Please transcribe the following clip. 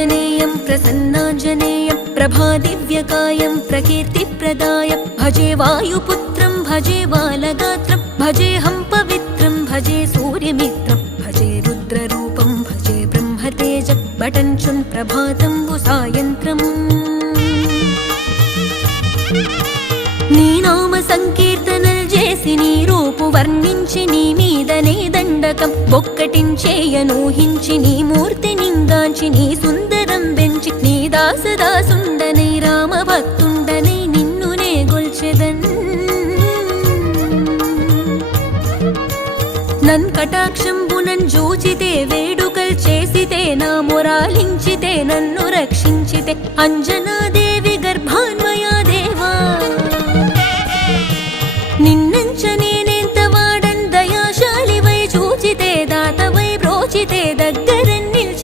आञ्जनेयं प्रसन्नाञ्जनेयं प्रभादिव्यकायं प्रकीर्तिप्रदाय भजे वायुपुत्रं भजे बालगात्रं भजेऽहं पवित्रं भजे सूर्यमित्रं भजे रुद्ररूपं भजे ब्रह्मतेज बटञ्चुन् प्रभातं सायन्त्रम् నీ నామ సంకీర్తనలు చేసి నీ రూపు వర్ణించి నీ మీదనే దండకం ఒక్కటించేయనూహించి నీ మూర్తి నింగాంచి నీ సుందరం పెంచి నీ దాసదాసుండనై రామభక్తుండనై నిన్నునే గొల్చెదన్ నన్ కటాక్షంబునన్ జూచితే వేడుకల్ చేసితే నా మొరాలించితే నన్ను రక్షించితే అంజనాది